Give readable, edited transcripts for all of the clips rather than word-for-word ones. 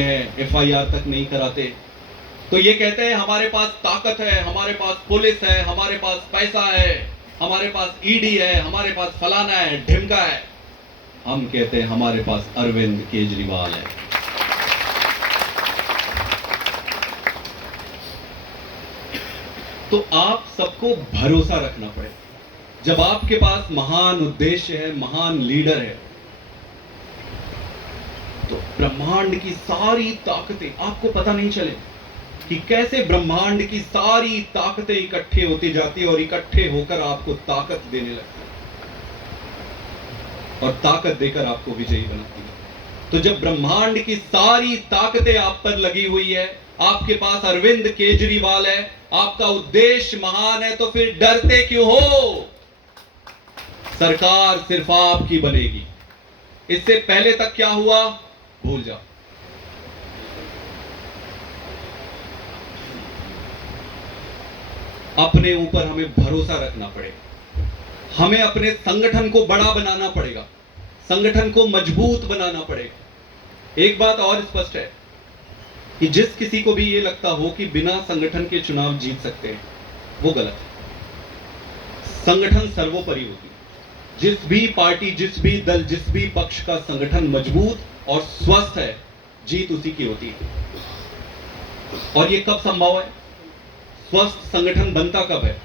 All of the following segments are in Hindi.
हैं, एफआईआर तक नहीं कराते। तो ये कहते हैं हमारे पास ताकत है, हमारे पास पुलिस है, हमारे पास पैसा है, हमारे पास ईडी है, हमारे पास फलाना है, ढिमका है। हम कहते हैं हमारे पास अरविंद केजरीवाल है। तो आप सबको भरोसा रखना पड़ेगा। जब आपके पास महान उद्देश्य है, महान लीडर है, तो ब्रह्मांड की सारी ताकतें, आपको पता नहीं चले कि कैसे ब्रह्मांड की सारी ताकतें इकट्ठे होती जाती है और इकट्ठे होकर आपको ताकत देने लगती है और ताकत देकर आपको विजयी बनाती है। तो जब ब्रह्मांड की सारी ताकतें आप पर लगी हुई है, आपके पास अरविंद केजरीवाल है, आपका उद्देश्य महान है, तो फिर डरते क्यों हो? सरकार सिर्फ आपकी बनेगी। इससे पहले तक क्या हुआ भूल जाओ। अपने ऊपर हमें भरोसा रखना पड़ेगा, हमें अपने संगठन को बड़ा बनाना पड़ेगा, संगठन को मजबूत बनाना पड़ेगा। एक बात और स्पष्ट है कि जिस किसी को भी यह लगता हो कि बिना संगठन के चुनाव जीत सकते हैं, वो गलत है। संगठन सर्वोपरि होती है। जिस भी पार्टी, जिस भी दल, जिस भी पक्ष का संगठन मजबूत और स्वस्थ है, जीत उसी की होती है। और यह कब संभव है? स्वस्थ संगठन बनता कब है?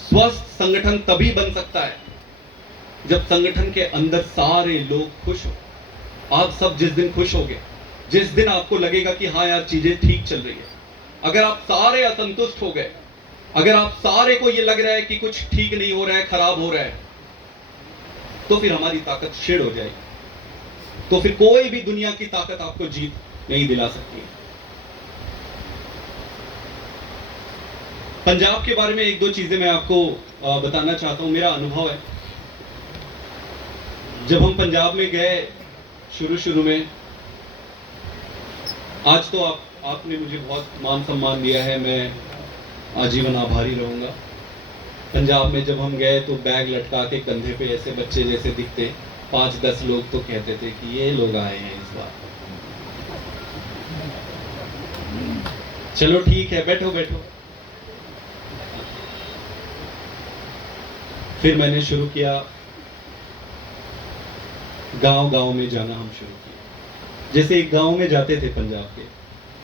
स्वस्थ संगठन तभी बन सकता है जब संगठन के अंदर सारे लोग खुश हो। आप सब जिस दिन खुश होगे, जिस दिन आपको लगेगा कि हाँ यार चीजें ठीक चल रही है, अगर आप सारे असंतुष्ट हो गए, अगर आप सारे को यह लग रहा है कि कुछ ठीक नहीं हो रहा है, खराब हो रहा है, तो फिर हमारी ताकत क्षीण हो जाएगी। तो फिर कोई भी दुनिया की ताकत आपको जीत नहीं दिला सकती। पंजाब के बारे में एक दो चीजें मैं आपको बताना चाहता हूं। मेरा अनुभव है, जब हम पंजाब में गए शुरू में, आज तो आपने मुझे बहुत मान सम्मान दिया है, मैं आजीवन आभारी रहूंगा। पंजाब में जब हम गए तो बैग लटका के कंधे पे ऐसे बच्चे जैसे दिखते 5-10 लोग तो कहते थे कि ये लोग आए हैं इस बार। चलो ठीक है, बैठो बैठो। फिर मैंने शुरू किया, गांव में जाना हम शुरू किया। जैसे एक गांव में जाते थे पंजाब के,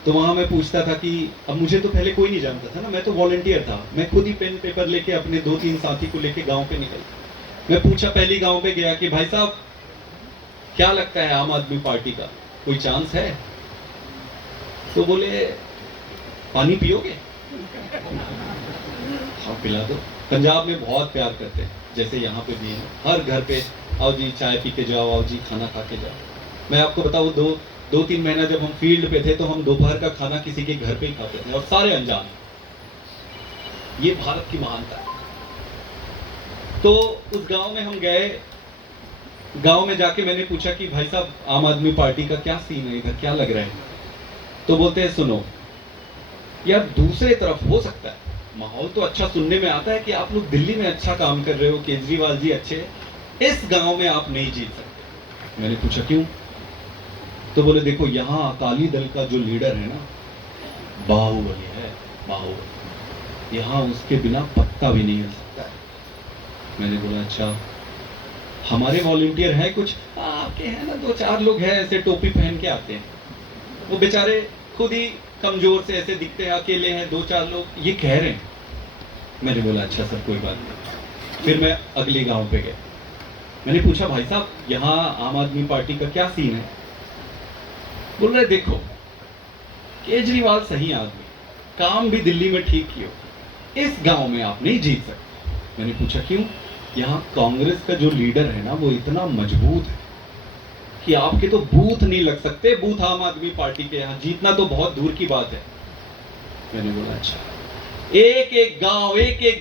तो वहां मैं पूछता था कि अब मुझे तो पहले कोई नहीं जानता था ना, मैं तो वॉलंटियर था। मैं खुद ही पेन पेपर लेके अपने 2-3 साथी को लेके गांव पे निकल। मैं पूछा, पहली गांव पे गया कि भाई साहब क्या लगता है आम आदमी पार्टी का कोई चांस है? तो बोले पानी पियोगे? हाँ पिला दो। पंजाब में बहुत प्यार करते हैं, जैसे यहाँ पे भी है। हर घर पे आओ जी चाय पी के जाओ, आओ जी खाना खा के जाओ। मैं आपको बताऊँ, 2-3 महीना जब हम फील्ड पे थे तो हम दोपहर का खाना किसी के घर पे ही खाते थे और सारे अनजान। ये भारत की महानता है। तो उस गांव में हम गए, गांव में जाके मैंने पूछा कि भाई साहब आम आदमी पार्टी का क्या सीन है इधर, क्या लग रहा है? तो बोलते हैं सुनो यार, दूसरे तरफ हो सकता है माहौल तो अच्छा सुनने में आता है कि आप लोग दिल्ली में अच्छा काम कर रहे हो, केजरीवाल जी अच्छे, इस गांव में आप नहीं जीत सकते। मैंने पूछा क्यों? तो बोले देखो यहाँ अकाली दल का जो लीडर है ना, बाहुबली है, बाहुबली, यहाँ उसके बिना पत्ता भी नहीं हिल सकता है। मैंने बोला अच्छा, हमारे वॉलंटियर हैं कुछ? आपके हैं ना 2-4 लोग हैं ऐसे टोपी पहन के आते हैं, वो बेचारे खुद ही कमजोर से ऐसे दिखते हैं, अकेले हैं 2-4 लोग, ये कह रहे हैं। मैंने बोला अच्छा सर कोई बात नहीं। फिर मैं अगले गांव पे गया, मैंने पूछा भाई साहब यहाँ आम आदमी पार्टी का क्या सीन है? बोल रहे देखो केजरीवाल सही आदमी, काम भी दिल्ली में ठीक किया, इस गांव में आप नहीं जीत सकते। मैंने पूछा क्यों? यहाँ कांग्रेस का जो लीडर है ना वो इतना मजबूत है कि आपके तो बूथ नहीं लग सकते, बूथ आम आदमी पार्टी के, यहाँ जीतना तो बहुत दूर की बात है। मैंने बोला अच्छा। एक एक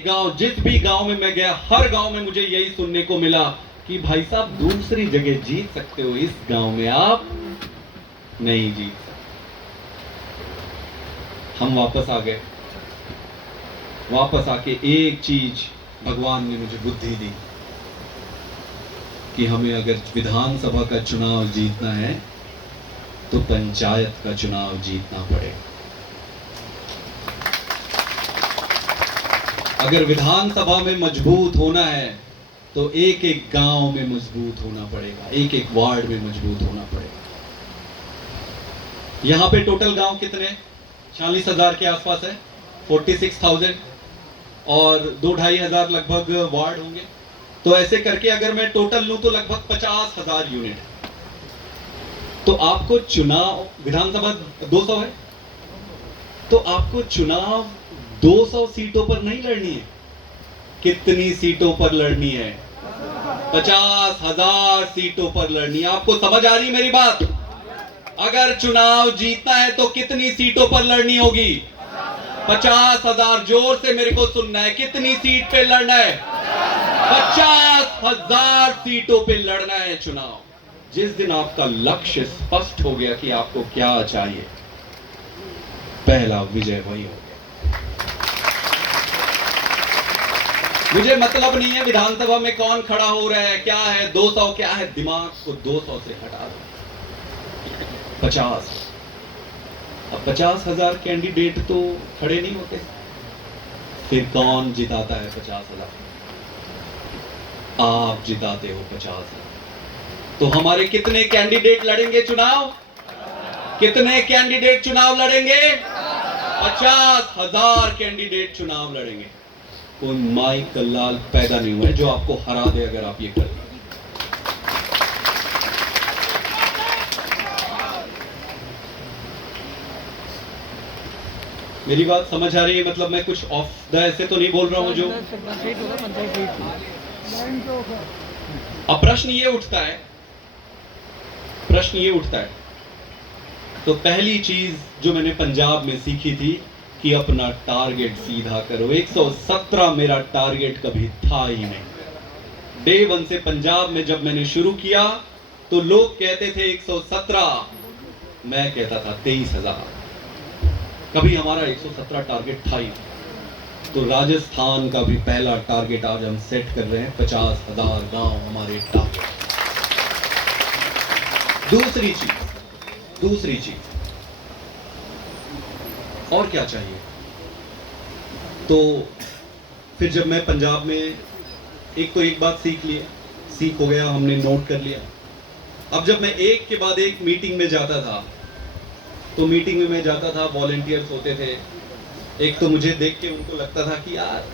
गांव, जिस भी गांव में मैं गया, हर गांव में मुझे यही सुनने को मिला कि भाई साहब दूसरी जगह जीत सकते हो, इस गांव में आप नहीं जीत सकते। हम वापस आ गए। वापस आके एक चीज भगवान ने मुझे बुद्धि दी कि हमें अगर विधानसभा का चुनाव जीतना है तो पंचायत का चुनाव जीतना पड़ेगा। अगर विधानसभा में मजबूत होना है तो एक एक गांव में मजबूत होना पड़ेगा, एक एक वार्ड में मजबूत होना पड़ेगा। यहां पे टोटल गांव कितने? 40,000 के आसपास है, 46,000, और 2-2,500 लगभग वार्ड होंगे। तो ऐसे करके अगर मैं टोटल लूं तो लगभग 50,000 यूनिट। तो आपको चुनाव, विधानसभा 200 है, तो आपको चुनाव 200 सीटों पर नहीं लड़नी है। कितनी सीटों पर लड़नी है? 50,000 सीटों पर लड़नी है। आपको समझ आ रही मेरी बात? अगर चुनाव जीतना है तो कितनी सीटों पर लड़नी होगी? 50,000। जोर से मेरे को सुनना है, कितनी सीट पे लड़ना है? 50,000 सीटों पे लड़ना है चुनाव। जिस दिन आपका लक्ष्य स्पष्ट हो गया कि आपको क्या चाहिए, पहला विजय वही हो गया। मुझे मतलब नहीं है विधानसभा में कौन खड़ा हो रहा है, क्या है 200 क्या है, दिमाग को 200 से हटा दो। 50। अब 50,000 कैंडिडेट तो खड़े नहीं होते, फिर कौन जिताता है 50,000? आप जिताते हो 50,000। तो हमारे कितने कैंडिडेट लड़ेंगे चुनाव? कितने कैंडिडेट चुनाव लड़ेंगे? 50,000 कैंडिडेट चुनाव लड़ेंगे। कोई माई कल्लाल पैदा नहीं हुआ है जो आपको हरा दे अगर आप ये कर लें। मेरी बात समझ आ रही है? मतलब मैं कुछ ऑफ द ऐसे तो नहीं बोल रहा हूं जो। अब प्रश्न ये उठता है, तो पहली चीज जो मैंने पंजाब में सीखी थी कि अपना टारगेट सीधा करो। 117 मेरा टारगेट कभी था ही नहीं। डे 1 से पंजाब में जब मैंने शुरू किया तो लोग कहते थे 117, मैं कहता था 23,000। कभी हमारा 117 टारगेट था ही नहीं। तो राजस्थान का भी पहला टारगेट आज हम सेट कर रहे हैं, 50,000 गांव हमारे टारगेट। दूसरी चीज और क्या चाहिए? तो फिर जब मैं पंजाब में एक बात सीख हो गया, हमने नोट कर लिया। अब जब मैं एक के बाद एक मीटिंग में जाता था, तो मीटिंग में मैं जाता था, वॉलंटियर्स होते थे। एक तो मुझे देख के उनको लगता था कि यार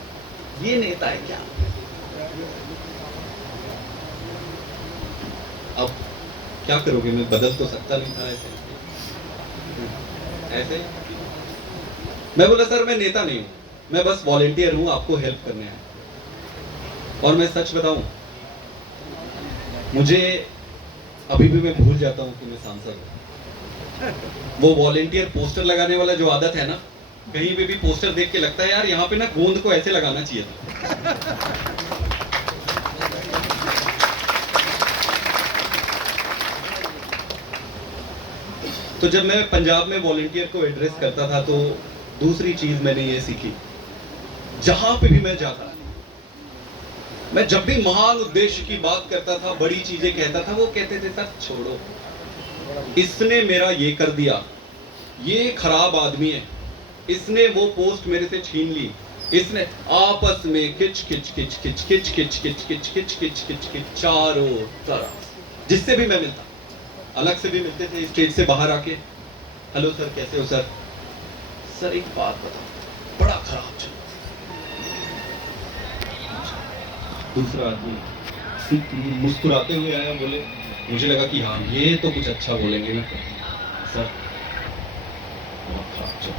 ये नेता है क्या। अब क्या करोगे, मैं बदल तो सकता नहीं था ऐसे। मैं बोला सर मैं नेता नहीं हूं, मैं बस वॉलंटियर हूं, आपको हेल्प करने आया। और मैं सच बताऊं, मुझे अभी भी मैं भूल जाता हूं कि मैं सांसद हूं। वो वॉलंटियर पोस्टर लगाने वाला जो आदत है ना, कहीं पे भी पोस्टर देख के लगता है यार यहाँ पे ना गोंद को ऐसे लगाना चाहिए था। तो जब मैं पंजाब में वॉलंटियर को एड्रेस करता था तो दूसरी चीज मैंने ये सीखी, जहां पे भी मैं जाता, मैं जब भी महान उद्देश्य की बात करता था, बड़ी चीजें कहता था, वो कहते थे सर छोड़ो, इसने मेरा ये कर दिया, ये खराब आदमी है, इसने वो पोस्ट मेरे से छीन ली, इसने आपस में खिच खिच खिच खिच खिच खिच खिच खिच खिच खिच खिच खिच चारों तरफ। जिससे भी मैं मिलता, अलग से भी मिलते थे, स्टेज से बाहर आके, हेलो सर कैसे हो सर, सर एक बात बताओ, बड़ा खराब चल। दूसरा आदमी मुस्कुराते हुए आया, बोले, मुझे लगा कि हाँ ये तो कुछ अच्छा बोलेंगे ना सर, बहुत खराब चल।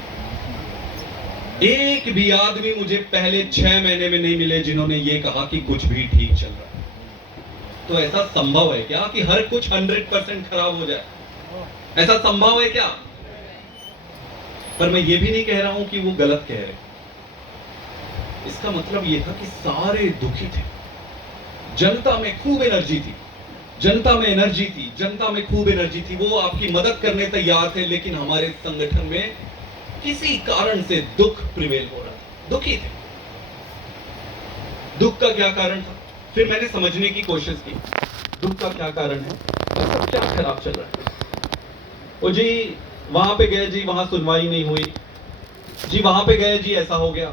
एक भी आदमी मुझे पहले 6 महीने में नहीं मिले जिन्होंने ये कहा कि कुछ भी ठीक चल रहा है। तो ऐसा संभव है क्या कि हर कुछ 100% खराब हो जाए? ऐसा संभव है क्या? पर मैं ये भी नहीं कह रहा हूं कि वो गलत कह रहे। इसका मतलब ये था कि सारे दुखी थे, जनता में खूब एनर्जी थी, जनता में खूब एनर्जी थी, वो आपकी मदद करने तैयार थे, लेकिन हमारे संगठन में किसी कारण से दुख प्रिवेल हो रहा था, दुखी थे। दुख का क्या कारण था? फिर मैंने समझने की कोशिश की, दुख का क्या कारण है, सब क्या खराब चल रहा है। ओ जी वहां पे गए जी, वहां सुनवाई नहीं हुई जी, वहां पे गए जी ऐसा हो गया।